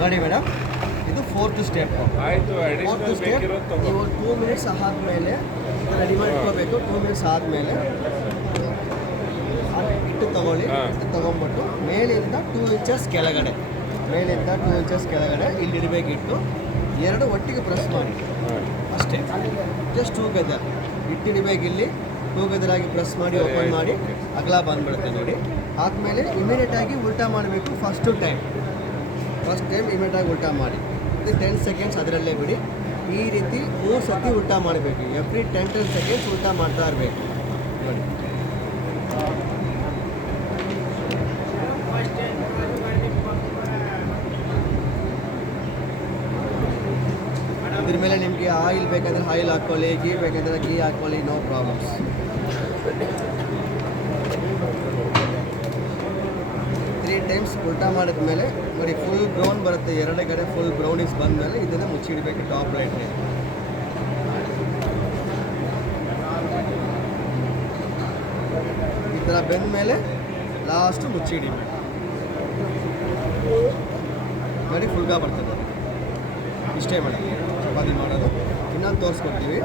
ನೋಡಿ ಮೇಡಮ್, ಇದು fourth step. ಆಯಿತು. ಫೋರ್ತ್ ಸ್ಟೆಪ್ ನೀವು 2 ಮಿನಿಟ್ಸ್ ಆದಮೇಲೆ ರೆಡಿ ಮಾಡ್ಕೋಬೇಕು. 2 ಮಿನಿಟ್ಸ್ ಆದಮೇಲೆ ಹಿಟ್ಟು ತೊಗೊಳ್ಳಿ. ತೊಗೊಂಬಿಟ್ಟು ಮೇಲಿಂದ 2 ಇಂಚಸ್ ಕೆಳಗಡೆ, ಮೇಲಿಂದ 2 ಇಂಚಸ್ ಕೆಳಗಡೆ ಇಲ್ಲಿ ಇಡಬೇಕಿಟ್ಟು ಎರಡು ಒಟ್ಟಿಗೆ ಪ್ರೆಸ್ ಮಾಡಿ ಅಷ್ಟೇ. ಜಸ್ಟ್ ಟೂಗೆದರ್ ಹಿಟ್ಟಿಡಬೇಕು. ಇಲ್ಲಿ ಟೂಗೆದರಾಗಿ ಪ್ರೆಸ್ ಮಾಡಿ ಓಪನ್ ಮಾಡಿ ಅಗಲ ಬಂದುಬಿಡುತ್ತೆ ನೋಡಿ. ಆದಮೇಲೆ ಇಮಿಡಿಯೇಟಾಗಿ ಉಲ್ಟಾ ಮಾಡಬೇಕು. ಫಸ್ಟ್ ಟೈಮ್ ಇಮಿಡಿಯೇಟಾಗಿ ಉಲ್ಟಾ ಮಾಡಿ. ಇದು 10 ಸೆಕೆಂಡ್ಸ್ ಅದರಲ್ಲೇ ಬಿಡಿ. ಈ ರೀತಿ 3 ಸತಿ ಉಲ್ಟಾ ಮಾಡಬೇಕು. ಎವ್ರಿ 10 ಸೆಕೆಂಡ್ಸ್ ಉಲ್ಟಾ ಮಾಡ್ತಾ ಇರಬೇಕು ನೋಡಿ. ಇದ್ರ ಮೇಲೆ ನಿಮಗೆ ಆಯಿಲ್ ಬೇಕಂದ್ರೆ ಆಯಿಲ್ ಹಾಕ್ಕೊಳ್ಳಿ, ಗೀ ಬೇಕಂದ್ರೆ ಗೀ ಹಾಕ್ಕೊಳ್ಳಿ, ನೋ ಪ್ರಾಬ್ಲಮ್ಸ್. 3 ಟೈಮ್ಸ್ ಉಲ್ಟಾ ಮಾಡಿದ್ಮೇಲೆ ನೋಡಿ ಫುಲ್ ಬ್ರೌನ್ ಬರುತ್ತೆ. ಎರಡೇ ಕಡೆ ಫುಲ್ ಬ್ರೌನಿಸ್ ಬಂದಮೇಲೆ ಇದನ್ನು ಮುಚ್ಚಿಡಬೇಕು ಟಾಪ್ ಲೈಟ್ಗೆ. ಈ ಥರ ಬೆಂದ ಮೇಲೆ ಲಾಸ್ಟು ಮುಚ್ಚಿಡಿಬೇಕು ನೋಡಿ. ಫುಲ್ಗಾ ಬರ್ತದೆ. ಇಷ್ಟೇ ಮೇಡಮ್ ಚಪಾತಿ ಮಾಡೋದು. ಇನ್ನೊಂದು ತೋರಿಸ್ಕೊಡ್ತೀವಿ.